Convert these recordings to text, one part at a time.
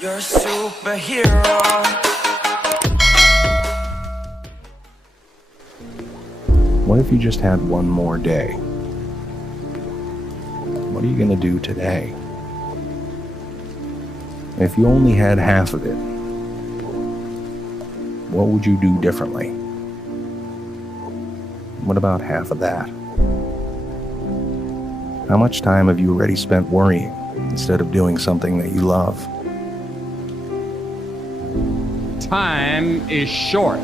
You're a superhero. What if you just had one more day? What are you going to do today? If you only had half of it, what would you do differently? What about half of that? How much time have you already spent worrying instead of doing something that you love? Time is short.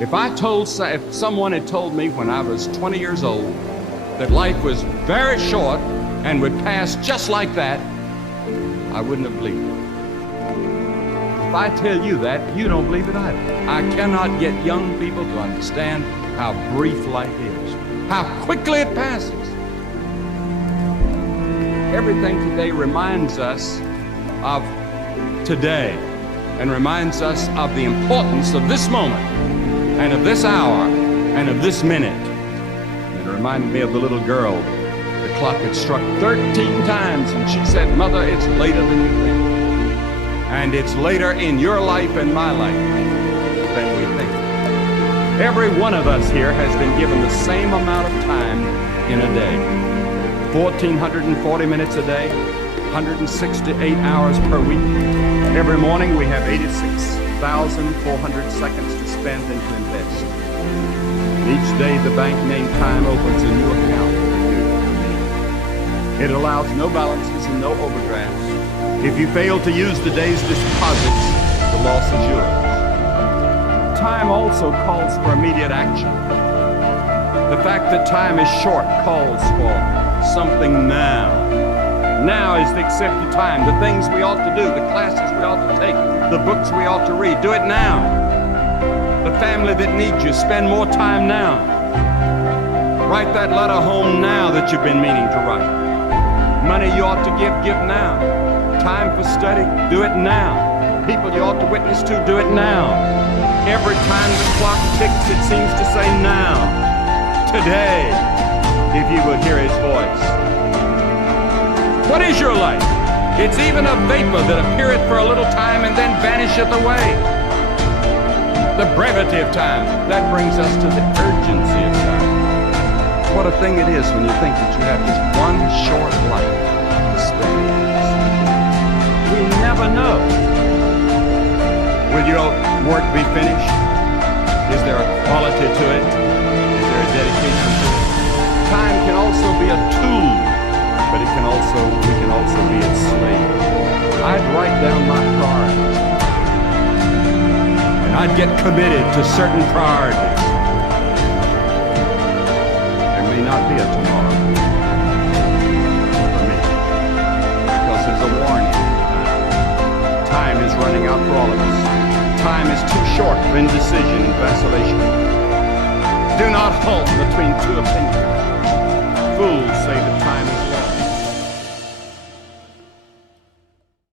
If someone had told me when I was 20 years old that life was very short and would pass just like that, I wouldn't have believed it. If I tell you that, you don't believe it either. I cannot get young people to understand how brief life is, how quickly it passes. Everything today reminds us of today and reminds us of the importance of this moment and of this hour and of this minute. It reminded me of the little girl. The clock had struck 13 times and she said, "Mother, it's later than you think." And it's later in your life and my life than we think. Every one of us here has been given the same amount of time in a day. 1,440 minutes a day, 168 hours per week. Every morning we have 86,400 seconds to spend and to invest. Each day the bank named Time opens a new account for you and me. It allows no balances and no overdrafts. If you fail to use the day's deposits, the loss is yours. Time also calls for immediate action. The fact that time is short calls for something now. Now is the accepted time. The things we ought to do, the classes we ought to take, the books we ought to read, do it now. The family that needs you, spend more time now. Write that letter home now that you've been meaning to write. Money you ought to give now. Time for study, do it now. People you ought to witness to, do it now. Every time the clock ticks, it seems to say now. Today, if you would hear his voice. What is your life? It's even a vapor that appeareth for a little time and then vanisheth away. The brevity of time, that brings us to the urgency of time. What a thing it is when you think that you have just one short life to spend. We never know. Will your work be finished? Is there a quality to it? Is there a dedication to it? Time can also be a tool, but we can also be enslaved. I'd write down my priorities, and I'd get committed to certain priorities. There may not be a tomorrow for me, because there's a warning. Time is running out for all of us. Time is too short for indecision and vacillation. Do not halt between two opinions. Fools say that time